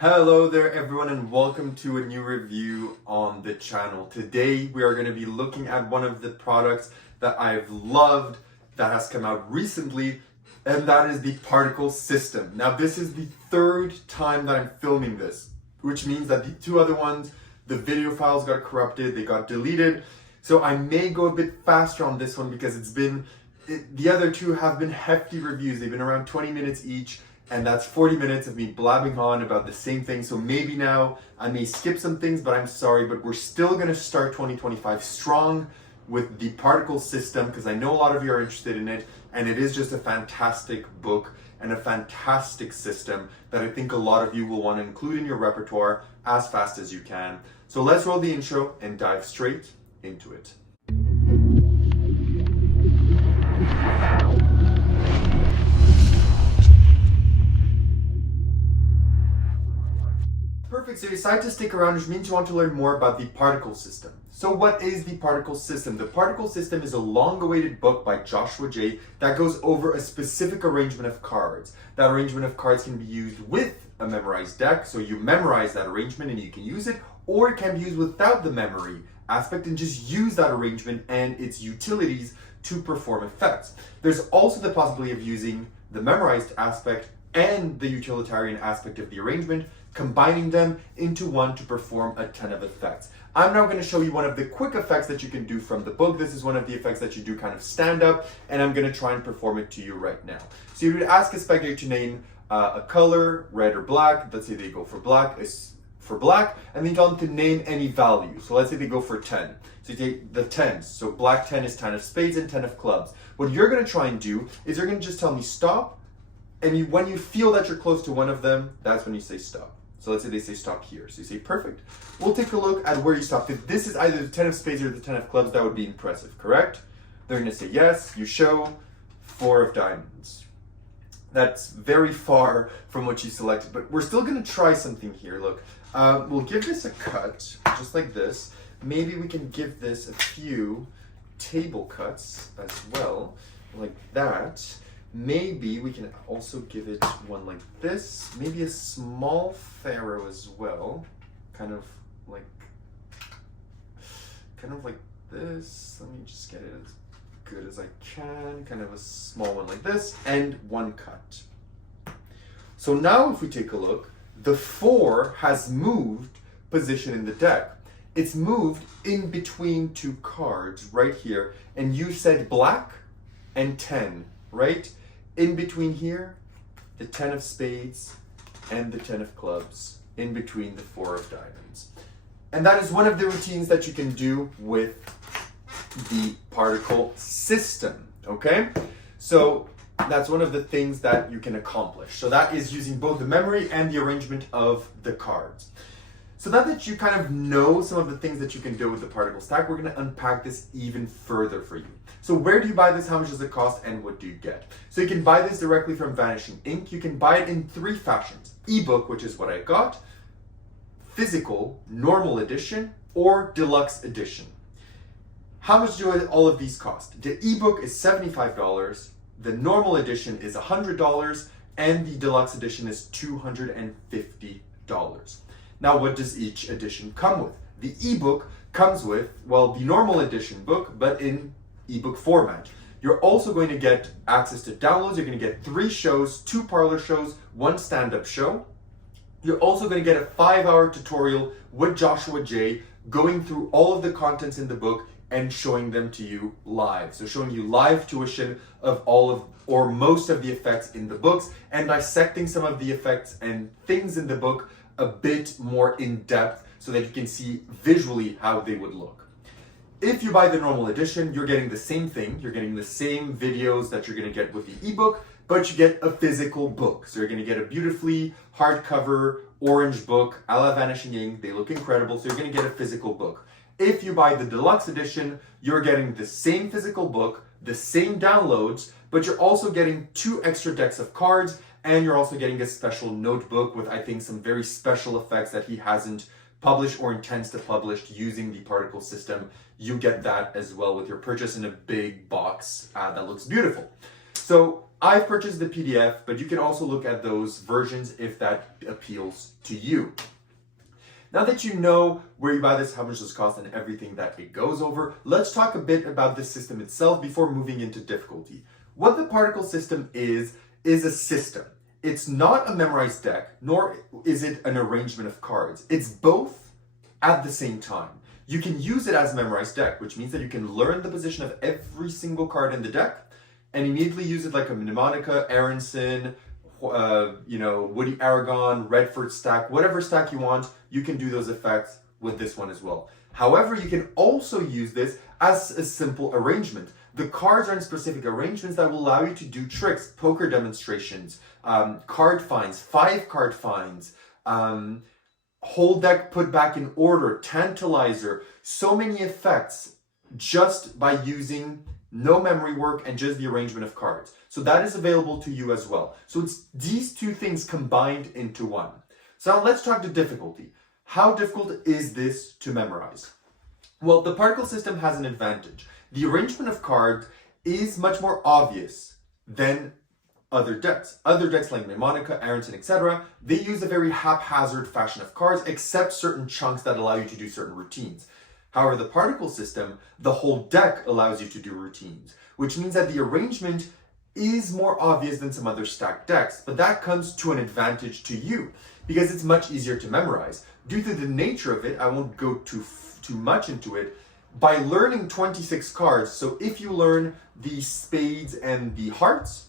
Hello there everyone and welcome to a new review on the channel. Today we are going to be looking at one of the products that I've loved that has come out recently, and that is the particle system. Now this is the third time that I'm filming this, which means that the two other ones, the video files got corrupted, they got deleted. So I may go a bit faster on this one because the other two have been hefty reviews. They've been around 20 minutes each. And that's 40 minutes of me blabbing on about the same thing. So maybe now I may skip some things, but I'm sorry, but we're still gonna start 2025 strong with the particle system because I know a lot of you are interested in it, and it is just a fantastic book and a fantastic system that I think a lot of you will want to include in your repertoire as fast as you can. So let's roll the intro and dive straight into it. Perfect, so you decide to stick around, which means you want to learn more about the particle system. So what is the particle system? The particle system is a long-awaited book by Joshua J. that goes over a specific arrangement of cards. That arrangement of cards can be used with a memorized deck, so you memorize that arrangement and you can use it, or it can be used without the memory aspect and just use that arrangement and its utilities to perform effects. There's also the possibility of using the memorized aspect and the utilitarian aspect of the arrangement, combining them into one to perform a ton of effects. I'm now going to show you one of the quick effects that you can do from the book. This is one of the effects that you do kind of stand up, and I'm going to try and perform it to you right now. So you would ask a spectator to name a color, red or black. Let's say they go for black, and then you tell them to name any value. So let's say they go for 10. So you take the 10s. So black 10 is 10 of spades and 10 of clubs. What you're going to try and do is you're going to just tell me stop, and when you feel that you're close to one of them, that's when you say stop. So let's say they say stop here. So you say perfect. We'll take a look at where you stopped. If this is either the 10 of spades or the 10 of clubs, that would be impressive, correct? They're going to say yes, you show 4 of diamonds. That's very far from what you selected, but we're still going to try something here. Look, we'll give this a cut, just like this. Maybe we can give this a few table cuts as well, like that. Maybe we can also give it one like this, maybe a small pharaoh as well, kind of like this. Let me just get it as good as I can, kind of a small one like this, and one cut. So now if we take a look, the 4 has moved position in the deck. It's moved in between two cards right here, and you said black and 10, right? In between here, the 10 of spades and the 10 of clubs, in between the 4 of diamonds. And that is one of the routines that you can do with the particle system, okay? So that's one of the things that you can accomplish. So that is using both the memory and the arrangement of the cards. So now that you kind of know some of the things that you can do with the particle stack, we're going to unpack this even further for you. So where do you buy this? How much does it cost? And what do you get? So you can buy this directly from Vanishing Ink. You can buy it in 3 fashions. Ebook, which is what I got, physical, normal edition, or deluxe edition. How much do all of these cost? The ebook is $75, the normal edition is $100, and the deluxe edition is $250. Now, what does each edition come with? The ebook comes with, well, the normal edition book, but in ebook format. You're also going to get access to downloads. You're going to get 3 shows, 2 parlor shows, 1 stand-up show. You're also going to get a 5-hour tutorial with Joshua J, going through all of the contents in the book and showing them to you live. So showing you live tuition of all of, or most of the effects in the books, and dissecting some of the effects and things in the book a bit more in depth so that you can see visually how they would look. If you buy the normal edition, you're getting the same thing. You're getting the same videos that you're going to get with the ebook, but you get a physical book. So you're going to get a beautifully hardcover orange book a la Vanishing Ink. They look incredible. So you're going to get a physical book. If you buy the deluxe edition, you're getting the same physical book, the same downloads, but you're also getting 2 extra decks of cards, and you're also getting a special notebook with, I think, some very special effects that he hasn't published or intends to publish using the particle system. You get that as well with your purchase in a big box that looks beautiful. So I've purchased the PDF, but you can also look at those versions if that appeals to you. Now that you know where you buy this, how much this costs, and everything that it goes over, let's talk a bit about the system itself before moving into difficulty. What the particle system is a system. It's not a memorized deck, nor is it an arrangement of cards. It's both at the same time. You can use it as a memorized deck, which means that you can learn the position of every single card in the deck and immediately use it like a mnemonic, Aronson, Woody Aragon, Redford stack, whatever stack you want, you can do those effects with this one as well. However, you can also use this as a simple arrangement. The cards are in specific arrangements that will allow you to do tricks, poker demonstrations, card finds, 5-card finds, whole deck put back in order, tantalizer, so many effects just by using no memory work and just the arrangement of cards. So that is available to you as well. So it's these two things combined into one. So now let's talk to difficulty. How difficult is this to memorize? Well, the particle system has an advantage. The arrangement of cards is much more obvious than other decks. Other decks like Mnemonica, Aronson, etc., they use a very haphazard fashion of cards, except certain chunks that allow you to do certain routines. However, the particle system, the whole deck allows you to do routines, which means that the arrangement is more obvious than some other stacked decks, but that comes to an advantage to you because it's much easier to memorize. Due to the nature of it, I won't go too much into it. By learning 26 cards, so if you learn the spades and the hearts,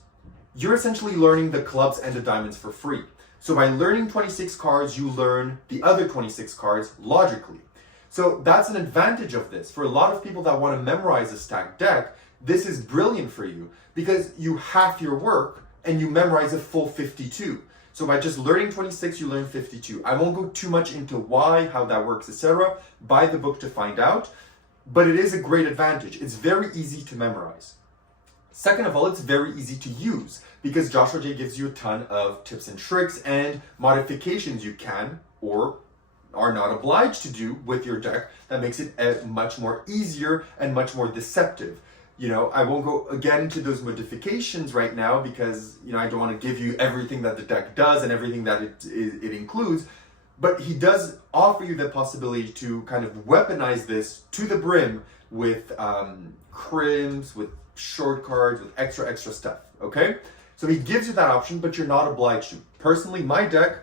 you're essentially learning the clubs and the diamonds for free. So by learning 26 cards, you learn the other 26 cards logically. So that's an advantage of this. For a lot of people that want to memorize a stacked deck, this is brilliant for you because you half your work and you memorize a full 52. So by just learning 26, you learn 52. I won't go too much into why, how that works, etc. Buy the book to find out, but it is a great advantage. It's very easy to memorize. Second of all, it's very easy to use because Joshua J gives you a ton of tips and tricks and modifications you can or are not obliged to do with your deck that makes it much more easier and much more deceptive. I won't go again into those modifications right now because, I don't want to give you everything that the deck does and everything that it includes, but he does offer you the possibility to kind of weaponize this to the brim with crims, with short cards, with extra stuff, okay? So he gives you that option, but you're not obliged to. Personally, my deck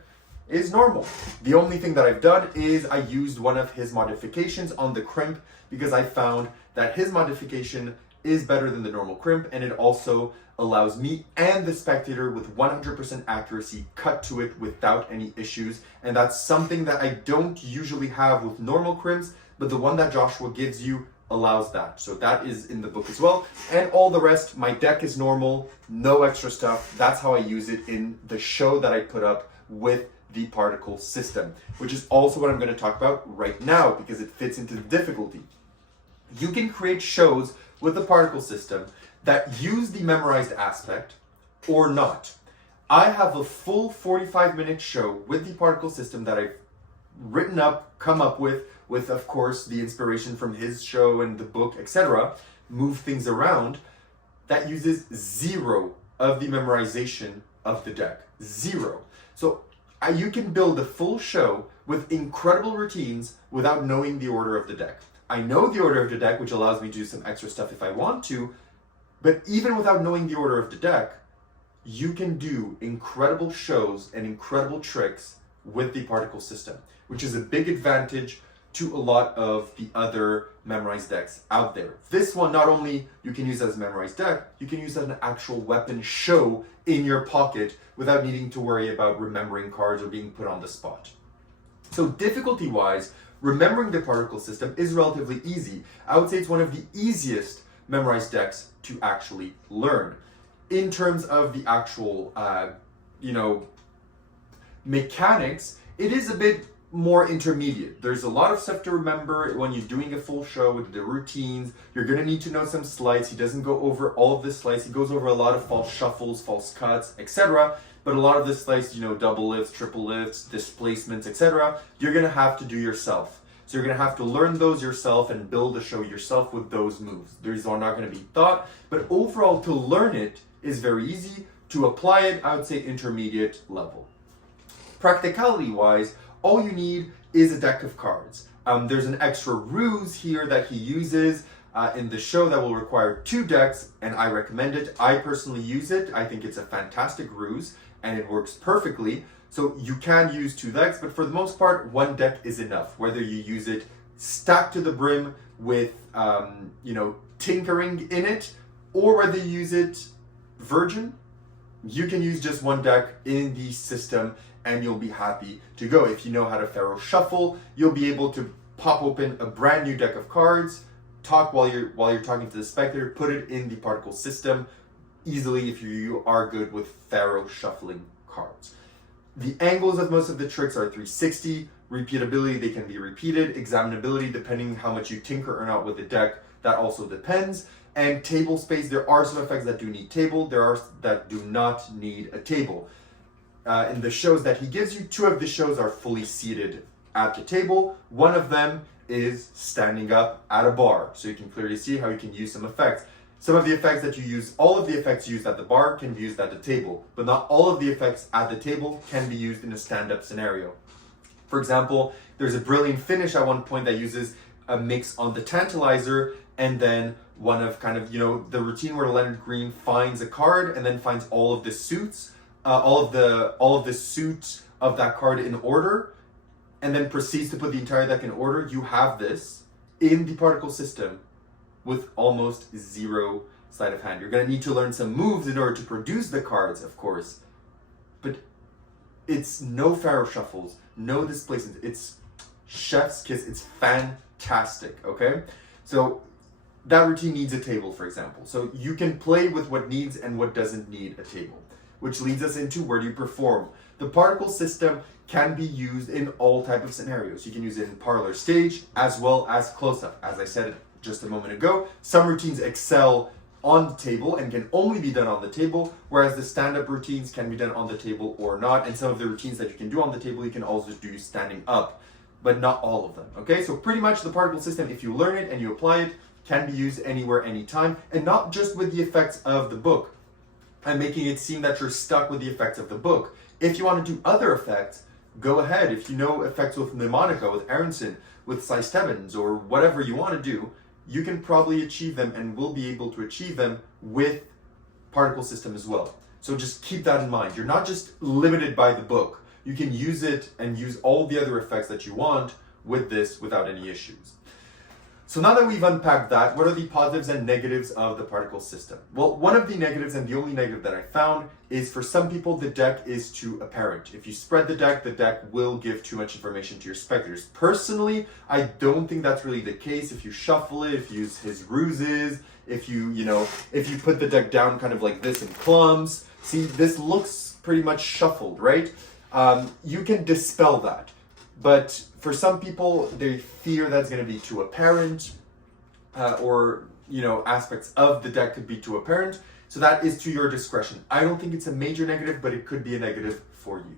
is normal. The only thing that I've done is I used one of his modifications on the crimp because I found that his modification is better than the normal crimp, and it also allows me and the spectator with 100% accuracy cut to it without any issues, and that's something that I don't usually have with normal crimps, but the one that Joshua gives you allows that. So that is in the book as well, and all the rest, my deck is normal, no extra stuff. That's how I use it in the show that I put up with the particle system, which is also what I'm going to talk about right now because it fits into the difficulty. You can create shows with the particle system that use the memorized aspect or not. I have a full 45-minute show with the particle system that I've written up, come up with of course the inspiration from his show and the book, etc., move things around, that uses 0 of the memorization of the deck. 0. So you can build a full show with incredible routines without knowing the order of the deck. I know the order of the deck, which allows me to do some extra stuff if I want to, but even without knowing the order of the deck, you can do incredible shows and incredible tricks with the particle system, which is a big advantage to a lot of the other memorized decks out there. This one, not only you can use as a memorized deck, you can use as an actual weapon show in your pocket without needing to worry about remembering cards or being put on the spot. So difficulty-wise, remembering the particle system is relatively easy. I would say it's one of the easiest memorized decks to actually learn. In terms of the actual, mechanics, it is a bit more intermediate. There's a lot of stuff to remember when you're doing a full show with the routines. You're going to need to know some slides. He doesn't go over all of the slides. He goes over a lot of false shuffles, false cuts, etc. But a lot of the slides, double lifts, triple lifts, displacements, etc., you're going to have to do yourself. So you're going to have to learn those yourself and build a show yourself with those moves. These are not going to be taught, but overall to learn it is very easy. To apply it, I would say intermediate level. Practicality wise, all you need is a deck of cards. There's an extra ruse here that he uses in the show that will require 2 decks, and I recommend it. I personally use it. I think it's a fantastic ruse and it works perfectly. So you can use 2 decks, but for the most part, 1 deck is enough. Whether you use it stacked to the brim with, tinkering in it, or whether you use it virgin, you can use just 1 deck in the system and you'll be happy to go. If you know how to Pharaoh shuffle, you'll be able to pop open a brand new deck of cards, talk while you're talking to the spectator, put it in the particle system easily if you are good with Pharaoh shuffling cards. The angles of most of the tricks are 360. Repeatability, they can be repeated. Examinability, depending how much you tinker or not with the deck, that also depends. And table space, there are some effects that do need table, there are that do not need a table. In the shows that he gives you, 2 of the shows are fully seated at the table. 1 of them is standing up at a bar, so you can clearly see how you can use some effects. Some of the effects that you use, all of the effects used at the bar can be used at the table, but not all of the effects at the table can be used in a stand-up scenario. For example, there's a brilliant finish at one point that uses a mix on the tantalizer, and then one of the routine where Leonard Green finds a card and then finds all of the suits, all of the suits of that card in order, and then proceeds to put the entire deck in order. You have this in the particle system with almost 0 sleight of hand. You're going to need to learn some moves in order to produce the cards, of course, but it's no Pharaoh shuffles, no displacements. It's chef's kiss. It's fantastic, okay? So that routine needs a table, for example. So you can play with what needs and what doesn't need a table, which leads us into where do you perform. The particle system can be used in all type of scenarios. You can use it in parlor stage as well as close-up. As I said just a moment ago, some routines excel on the table and can only be done on the table, whereas the stand-up routines can be done on the table or not, and some of the routines that you can do on the table you can also do standing up, but not all of them, okay? So pretty much the particle system, if you learn it and you apply it, can be used anywhere, anytime, and not just with the effects of the book. I'm making it seem that you're stuck with the effects of the book. If you want to do other effects, go ahead. If you know effects with Mnemonica, with Aronson, with Stebbins, or whatever you want to do, you can probably achieve them and will be able to achieve them with particle system as well. So just keep that in mind. You're not just limited by the book. You can use it and use all the other effects that you want with this without any issues. So now that we've unpacked that, what are the positives and negatives of the particle system? Well, one of the negatives, and the only negative that I found, is for some people the deck is too apparent. If you spread the deck will give too much information to your spectators. Personally, I don't think that's really the case. If you shuffle it, if you use his ruses, if you put the deck down kind of like this in clumps, see, this looks pretty much shuffled, right? You can dispel that. But for some people, they fear that's going to be too apparent, or aspects of the deck could be too apparent. So that is to your discretion. I don't think it's a major negative, but it could be a negative for you.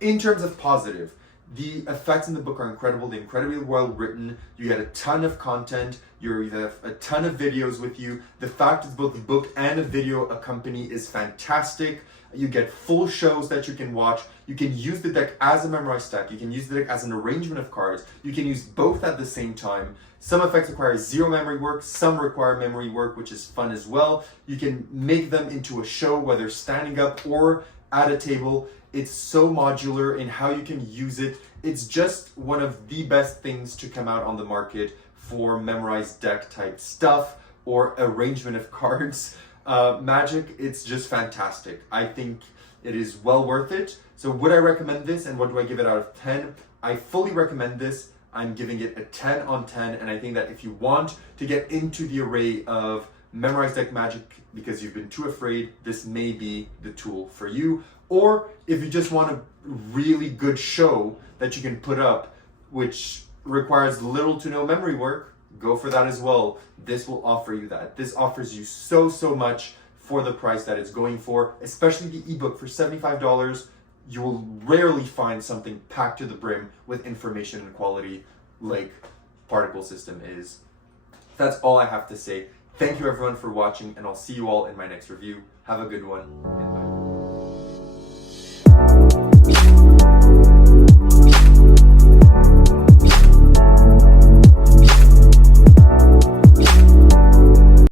In terms of positive, the effects in the book are incredible. They're incredibly well written. You get a ton of content. You have a ton of videos with you. The fact that both the book and a video accompany is fantastic. You get full shows that you can watch. You can use the deck as a memorized stack. You can use the deck as an arrangement of cards. You can use both at the same time. Some effects require 0 memory work. Some require memory work, which is fun as well. You can make them into a show, whether standing up or at a table. It's so modular in how you can use it. It's just one of the best things to come out on the market for memorized deck type stuff or arrangement of cards. Magic, it's just fantastic. I think it is well worth it. So would I recommend this, and what do I give it out of 10? I fully recommend this. I'm giving it a 10 on 10, and I think that if you want to get into the array of memorized deck magic because you've been too afraid, this may be the tool for you. Or if you just want a really good show that you can put up, which requires little to no memory work, go for that as well. This will offer you that. This offers you so much for the price that it's going for, especially the ebook for $75. You will rarely find something packed to the brim with information and quality like Particle System is. That's all I have to say. Thank you everyone for watching, and I'll see you all in my next review. Have a good one.